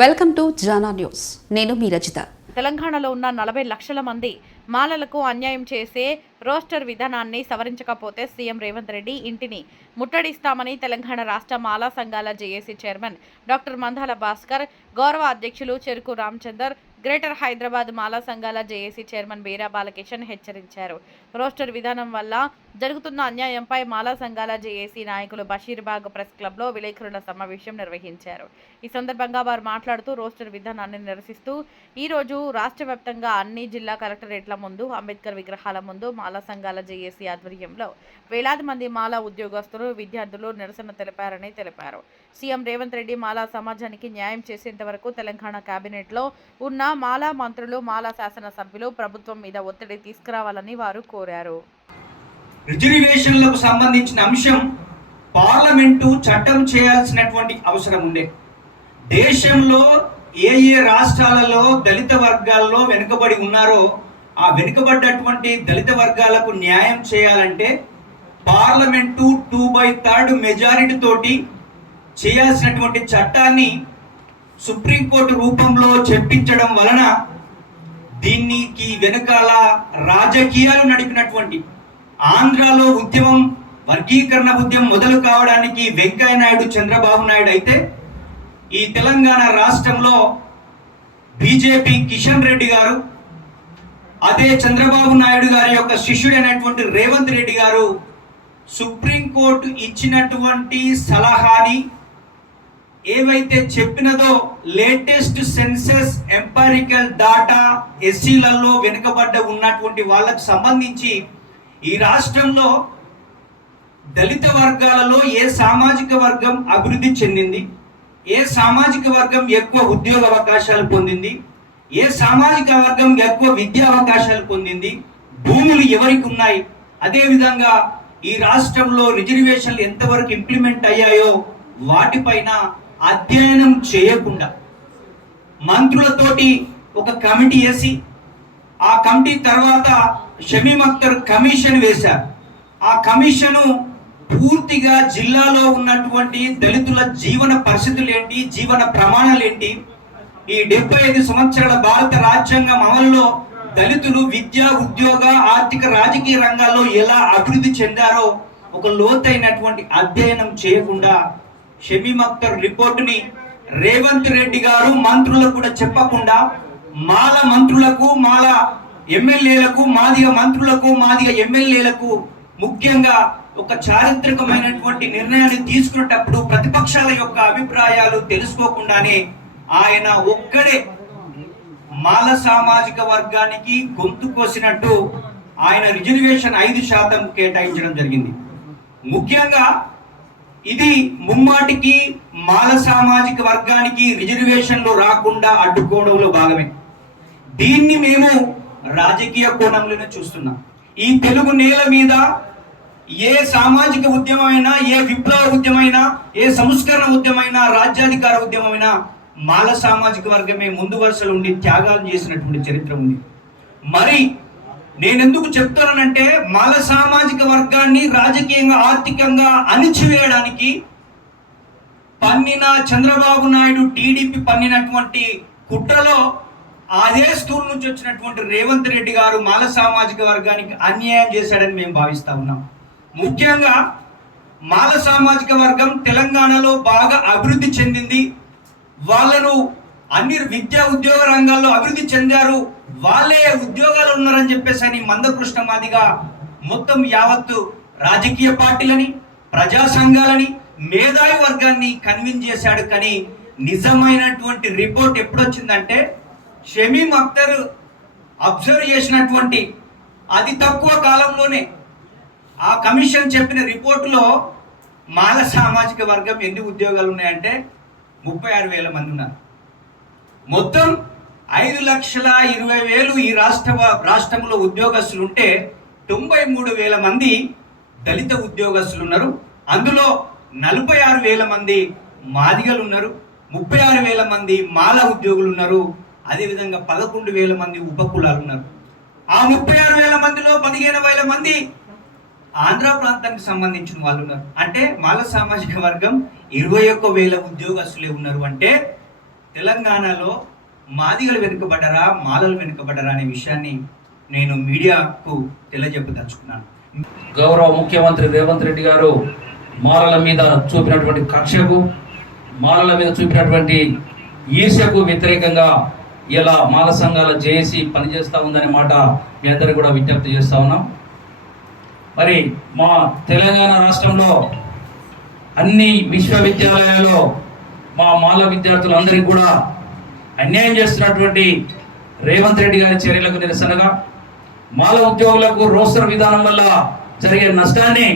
Welcome to Jana news. నేను మీ రజిత. తెలంగాణలో ఉన్న 40 లక్షల మంది మాలలకు అన్యాయం చేసే రోస్టర్ విధానాన్ని సవరించకపోతే సీఎం రేవంత్ రెడ్డి ఇంటిని ముట్టడిస్తామని తెలంగాణ రాష్ట్ర మాలా సంఘాల JAC chairman doctor Mandala Bhaskar, గౌరవ అధ్యక్షులు చెరుకు రామచందర్, గ్రేటర్ హైదరాబాద్ మాలా సంఘాల జేఏసీ చైర్మన్ బీరా బాలకిషన్ హెచ్చరించారు. రోస్టర్ విధానం వల్ల జరుగుతున్న అన్యాయంపై మాలా సంఘాల జేఏసీ నాయకులు బషీర్బాగ్ ప్రెస్ క్లబ్లో విలేకరుల సమావేశం నిర్వహించారు. ఈ సందర్భంగా వారు మాట్లాడుతూ రోస్టర్ విధానాన్ని నిరసిస్తూ ఈరోజు రాష్ట్ర వ్యాప్తంగా అన్ని జిల్లా కలెక్టరేట్ల ముందు, అంబేద్కర్ విగ్రహాల ముందు మాలా సంఘాల జేఏసీ ఆధ్వర్యంలో వేలాది మంది మాలా ఉద్యోగస్తులు, విద్యార్థులు నిరసన తెలిపారని తెలిపారు. సీఎం రేవంత్ రెడ్డి మాలా సమాజానికి న్యాయం చేసేంత వరకు తెలంగాణ కేబినెట్లో ఉన్న మాలా మంత్రులు, మాలా శాసనసభ్యులు ప్రభుత్వం మీద ఒత్తిడి తీసుకురావాలని వారు కోరారు. రిజర్వేషన్లకు సంబంధించిన అంశం పార్లమెంటు చట్టం చేయాల్సినటువంటి అవసరం ఉండే. దేశంలో ఏ రాష్ట్రాలలో దళిత వర్గాల్లో వెనుకబడి ఉన్నారో ఆ వెనుకబడ్డటువంటి దళిత వర్గాలకు న్యాయం చేయాలంటే పార్లమెంటు 2/3 మెజారిటీ తోటి చేయాల్సినటువంటి చట్టాన్ని సుప్రీంకోర్టు రూపంలో చెప్పించడం వలన దీనికి వెనుకాల రాజకీయాలు నడిపినటువంటి ఆంధ్రాలో ఉద్యమం, వర్గీకరణ ఉద్యమం మొదలు కావడానికి వెంకయ్య నాయుడు, చంద్రబాబు నాయుడు అయితే ఈ తెలంగాణ రాష్ట్రంలో బీజేపీ కిషన్ రెడ్డి గారు, అదే చంద్రబాబు నాయుడు గారి యొక్క శిష్యుడైనటువంటి రేవంత్ రెడ్డి గారు సుప్రీంకోర్టు ఇచ్చినటువంటి సలహాని ఏవైతే చెప్పినదో లేటెస్ట్ సెన్సస్ ఎంపారికల్ డాటా ఎస్సీలలో వెనుకబడ్డ ఉన్నటువంటి వాళ్ళకు సంబంధించి ఈ రాష్ట్రంలో దళిత వర్గాలలో ఏ సామాజిక వర్గం అభివృద్ధి చెందింది, ఏ సామాజిక వర్గం ఎక్కువ ఉద్యోగ అవకాశాలు పొందింది, ఏ సామాజిక వర్గం ఎక్కువ విద్యా అవకాశాలు పొందింది, భూములు ఎవరికి ఉన్నాయి, అదేవిధంగా ఈ రాష్ట్రంలో రిజర్వేషన్లు ఎంతవరకు ఇంప్లిమెంట్ అయ్యాయో వాటిపైన అధ్యయనం చేయకుండా మంత్రులతోటి ఒక కమిటీ వేసి ఆ కమిటీ తర్వాత షమీమ్ అఖ్తర్ కమిషన్ వేశారు. ఆ కమిషను పూర్తిగా జిల్లాలో ఉన్నటువంటి దళితుల జీవన పరిస్థితులు ఏంటి, జీవన ప్రమాణాలు ఏంటి, ఈ 75 సంవత్సరాల భారత రాజ్యాంగం అమలులో దళితులు విద్యా, ఉద్యోగ, ఆర్థిక, రాజకీయ రంగాల్లో ఎలా అభివృద్ధి చెందారో ఒక లోతైనటువంటి అధ్యయనం చేయకుండా షమీమ్ అఖ్తర్ రిపోర్టుని రేవంత్ రెడ్డి గారు మంత్రులకు కూడా చెప్పకుండా మాల మంత్రులకు, మాల ఎమ్మెల్యేలకు, మాదిగ మంత్రులకు, మాదిగ ఎమ్మెల్యేలకు ముఖ్యంగా ఒక చారిత్రకమైనటువంటి నిర్ణయాన్ని తీసుకునేటప్పుడు ప్రతిపక్షాల యొక్క అభిప్రాయాలు తెలుసుకోకుండానే ఆయన ఒక్కడే మాల సామాజిక వర్గానికి గొంతు కోసినట్టు ఆయన రిజర్వేషన్ 5% కేటాయించడం జరిగింది. ముఖ్యంగా ఇది ముమ్మాటికి మాల సామాజిక వర్గానికి రిజర్వేషన్లు రాకుండా అడ్డుకోవడంలో భాగమే. దీన్ని మేము రాజకీయ కోణంలోనే చూస్తున్నాం. ఈ తెలుగు నేల మీద ఏ సామాజిక ఉద్యమమైనా, ఏ విప్లవ ఉద్యమైనా, ఏ సంస్కరణ ఉద్యమైనా, రాజ్యాధికార ఉద్యమైనా మాల సామాజిక వర్గమే ముందు వరుసలో ఉండి త్యాగాలు చేసినటువంటి చరిత్ర ఉంది. మరి నేనెందుకు చెప్తానంటే మాల సామాజిక వర్గాన్ని రాజకీయంగా, ఆర్థికంగా అణిచివేయడానికి పన్నిన చంద్రబాబు నాయుడు, టీడీపీ పన్నినటువంటి కుట్రలో అదే స్కూల్ నుంచి వచ్చినటువంటి రేవంత్ రెడ్డి గారు మాల సామాజిక వర్గానికి అన్యాయం చేశాడని మేము భావిస్తా ఉన్నాం. ముఖ్యంగా మాల సామాజిక వర్గం తెలంగాణలో బాగా అభివృద్ధి చెందింది, వాళ్ళను అన్ని విద్యా, ఉద్యోగ రంగాల్లో అభివృద్ధి చెందారు, వాళ్ళే ఉద్యోగాలు ఉన్నారని చెప్పేసి అని మందకృష్ణ మాదిగా మొత్తం యావత్తు రాజకీయ పార్టీలని, ప్రజా సంఘాలని, మేధావి వర్గాన్ని కన్విన్స్ చేశాడు. కానీ నిజమైనటువంటి రిపోర్ట్ ఎప్పుడొచ్చిందంటే షమీమ్ అఖ్తర్ అబ్జర్వ్ చేసినటువంటి అతి తక్కువ కాలంలోనే ఆ కమిషన్ చెప్పిన రిపోర్టులో మాల సామాజిక వర్గం ఎన్ని ఉద్యోగాలు ఉన్నాయంటే 36,000 మంది ఉన్నారు. మొత్తం 5,20,000 ఈ రాష్ట్రంలో ఉద్యోగస్తులు ఉంటే 93,000 మంది దళిత ఉద్యోగస్తులు ఉన్నారు. అందులో 46,000 మంది మాదిగలు ఉన్నారు, 36,000 మంది మాల ఉద్యోగులు ఉన్నారు, అదేవిధంగా 11,000 మంది ఉపకులాలు ఉన్నారు. ఆ 36,000 మందిలో 15,000 మంది ఆంధ్ర ప్రాంతానికి సంబంధించిన వాళ్ళు ఉన్నారు. అంటే మాల సామాజిక వర్గం 21,000 ఉద్యోగస్తులే ఉన్నారు. అంటే తెలంగాణలో మాదిగలు వెనుకబడ్డారా, మాలలు వెనుకబడ్డారా అనే విషయాన్ని నేను మీడియాకు తెలియజెప్పదలుచుకున్నాను. గౌరవ ముఖ్యమంత్రి రేవంత్ రెడ్డి గారు మాలల మీద చూపినటువంటి కక్షకు, మాలల మీద చూపినటువంటి ఈర్ష్యకు వ్యతిరేకంగా ఇలా మాల సంఘాల జేఏసీ పనిచేస్తూ ఉందనే మాట మీ అందరికీ కూడా విజ్ఞప్తి చేస్తూ ఉన్నాం. మరి మా తెలంగాణ రాష్ట్రంలో అన్ని విశ్వవిద్యాలయాల్లో మా మాల విద్యార్థులందరికీ కూడా అన్యాయం చేస్తున్నటువంటి రేవంత్ రెడ్డి గారి చర్యలకు నిరసనగా, మాల ఉద్యోగులకు రోస్టర్ విధానం వల్ల జరిగే నష్టాన్ని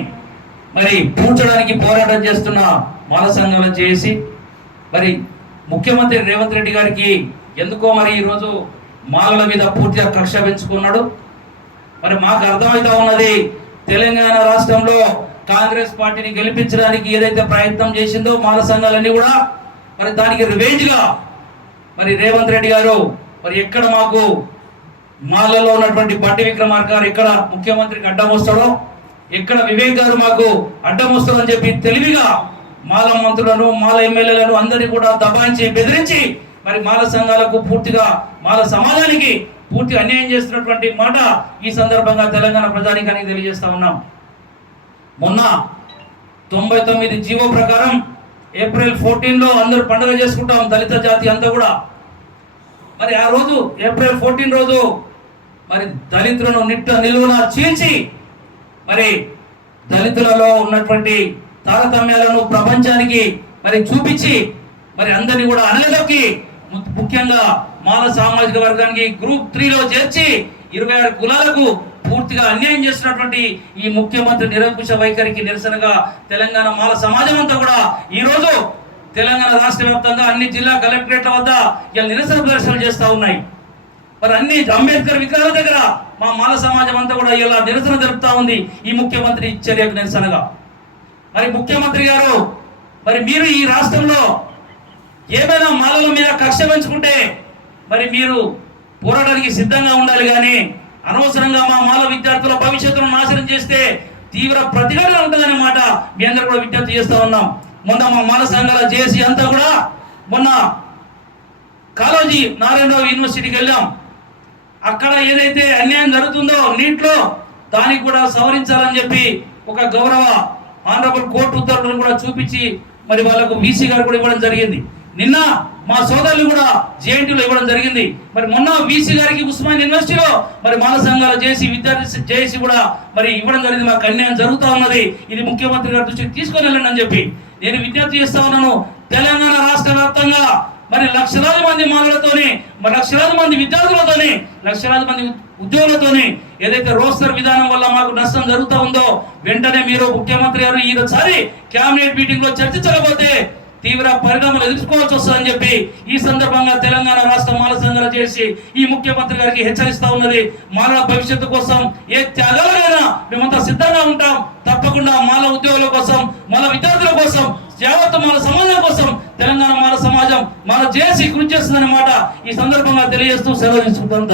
మరి పూడ్చడానికి పోరాటం చేస్తున్న మాల సంఘాలను చేసి మరి ముఖ్యమంత్రి రేవంత్ రెడ్డి గారికి ఎందుకో మరి ఈరోజు మాలల మీద పూర్తిగా కక్ష పెంచుకున్నాడు. మరి మాకు అర్థమవుతా ఉన్నది, తెలంగాణ రాష్ట్రంలో కాంగ్రెస్ పార్టీని గెలిపించడానికి ఏదైతే ప్రయత్నం చేసిందో మాల సంఘాలన్నీ కూడా మరి దానికి రివెంజ్గా మరి రేవంత్ రెడ్డి గారు మరి ఎక్కడ మాకు మాలలో ఉన్నటువంటి బట్టి విక్రమార్క గారు ఎక్కడ ముఖ్యమంత్రికి అడ్డం వస్తాడో, ఎక్కడ వివేక్ గారు మాకు అడ్డం వస్తాడని చెప్పి తెలివిగా మాల మంత్రులను, మాల ఎమ్మెల్యేలను అందరినీ కూడా దబాయించి బెదిరించి మరి మాల సంఘాలకు పూర్తిగా, మాల సమాజానికి పూర్తిగా అన్యాయం చేస్తున్నటువంటి మాట ఈ సందర్భంగా తెలంగాణ ప్రజానీకానికి తెలియజేస్తా ఉన్నాం. మొన్న 99 జీవో ప్రకారం ఏప్రిల్ 14లో అందరూ పండుగ చేసుకుంటాం దళిత జాతి అంతా కూడా. మరి ఆ రోజు ఏప్రిల్ 14 రోజు మరి దళితులను నిలువున చీల్చి మరి దళితులలో ఉన్నటువంటి తారతమ్యాలను ప్రపంచానికి మరి చూపించి మరి అందరినీ కూడా అనలదొక్కి ముఖ్యంగా మాల సామాజిక వర్గానికి గ్రూప్ 3లో చేర్చి 26 కులాలకు పూర్తిగా అన్యాయం చేస్తున్నటువంటి ఈ ముఖ్యమంత్రి నిరంకుశ వైఖరికి నిరసనగా తెలంగాణ మాల సమాజం అంతా కూడా ఈ రోజు తెలంగాణ రాష్ట్ర వ్యాప్తంగా అన్ని జిల్లా కలెక్టరేట్ల వద్ద ఇలా నిరసన ప్రదర్శనలు చేస్తూ ఉన్నాయి. మరి అన్ని అంబేద్కర్ విగ్రహాల దగ్గర మా మాల సమాజం అంతా కూడా ఇలా నిరసన జరుపుతా ఉంది ఈ ముఖ్యమంత్రి చర్యకు నిరసనగా. మరి ముఖ్యమంత్రి గారు మరి మీరు ఈ రాష్ట్రంలో ఏమైనా మాలల మీద కక్ష పెంచుకుంటే మరి మీరు పోరాటానికి సిద్ధంగా ఉండాలి, కానీ అనవసరంగా మా మాల విద్యార్థుల భవిష్యత్తును నాశనం చేస్తే తీవ్ర ప్రతిఘటన ఉంటుందనే మాట మీ అందరూ కూడా విజ్ఞప్తి చేస్తూ ఉన్నాం. మొన్న మా మాల సంఘాల జేఏసీ అంతా కూడా మొన్న కాళోజీ నారాయణరావు యూనివర్సిటీకి వెళ్ళాం. అక్కడ ఏదైతే అన్యాయం జరుగుతుందో నీట్లో దానికి కూడా సవరించాలని చెప్పి ఒక గౌరవ ఆనరబుల్ కోర్టు ఉత్తర్వులను కూడా చూపించి మరి వాళ్ళకు వీసీ గారు కూడా ఇవ్వడం జరిగింది. నిన్న మా సోదరులు కూడా జేఎన్టీలో ఇవ్వడం జరిగింది. మరి మొన్న వీసీ గారికి ఉస్మానియా యూనివర్సిటీలో మరి మాల సంఘాల జేఏసీ విద్యార్థి జేఏసీ కూడా మరి ఇవ్వడం జరిగింది. మాకు అన్యాయం జరుగుతూ ఉన్నది, ఇది ముఖ్యమంత్రి గారి దృష్టికి తీసుకొని వెళ్ళండి అని చెప్పి నేను విజ్ఞప్తి చేస్తా ఉన్నాను. తెలంగాణ రాష్ట్ర వ్యాప్తంగా మరి లక్షలాది మంది మాలలతోని, మరి లక్షలాది మంది విద్యార్థులతోని, లక్షలాది మంది ఉద్యోగులతోని ఏదైతే రోస్టర్ విధానం వల్ల మాకు నష్టం జరుగుతూ ఉందో వెంటనే మీరు ముఖ్యమంత్రి గారు ఈసారి కేబినెట్ మీటింగ్ లో చర్చించకపోతే తీవ్ర పరిణామాలు ఎదుర్కోవాల్సి వస్తుందని చెప్పి ఈ సందర్భంగా తెలంగాణ రాష్ట్ర మాల సంఘాలు చేసి ఈ ముఖ్యమంత్రి గారికి హెచ్చరిస్తా ఉన్నది. మాల భవిష్యత్తు కోసం ఏ త్యాగాలైనా మేమంతా సిద్ధంగా ఉంటాం. తప్పకుండా మాల ఉద్యోగుల కోసం, మాల విద్యార్థుల కోసం, యావత్తు మాల సమాజం కోసం తెలంగాణ మాల సమాజం మాల జేఏసీ కృషి చేస్తుందనే మాట ఈ సందర్భంగా తెలియజేస్తూ సెలవు తీసుకుంటాం.